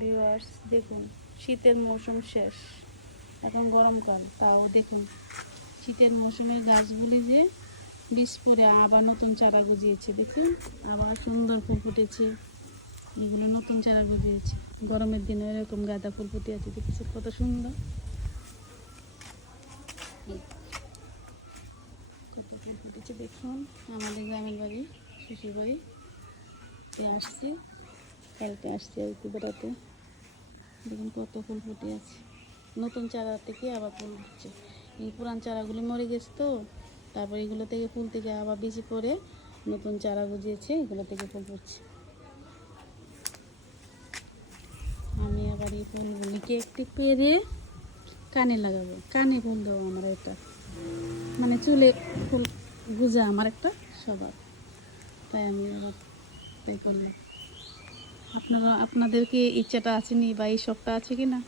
Viewers দেখুন, শীতের মৌসুম শেষ, এখন গরমকাল, তাও দেখুন শীতের মৌসুমের গাছগুলি যে বীজ পরে আবার নতুন চারা গজিয়েছে। দেখুন আবার সুন্দর ফুল ফুটেছে, এগুলো নতুন চারা গজিয়েছে। গরমের দিনে এরকম গাঁদা ফুল ফুটে আছে, দেখছি কত সুন্দর, কত ফুল ফুটেছে দেখুন। আমাদের গ্রামের বাড়ি, শ্বশুর বাড়িতে আসছি, কালকে আসছি আর কি বেড়াতে। দেখুন কত ফুল ফুটে আছে, নতুন চারা থেকে আবার ফুল উঠছে। এই পুরান চারাগুলো মরে গেছে তো, তারপর এগুলো থেকে ফুল থেকে আবার বেশি পরে নতুন চারা গজিয়েছে, এগুলো থেকে ফুল ফুটছে। আমি আবার এই ফুলগুলিকে একটি পেরে কানে লাগাবো, কানে ফুল দেবো। আমার এটা মানে চুলে ফুল গুজা আমার একটা স্বভাব, তাই আমি আবার তাই করলাম। আপনাদেরকে ইচ্ছাটা আছে নি বা এই শখটা আছে কি না?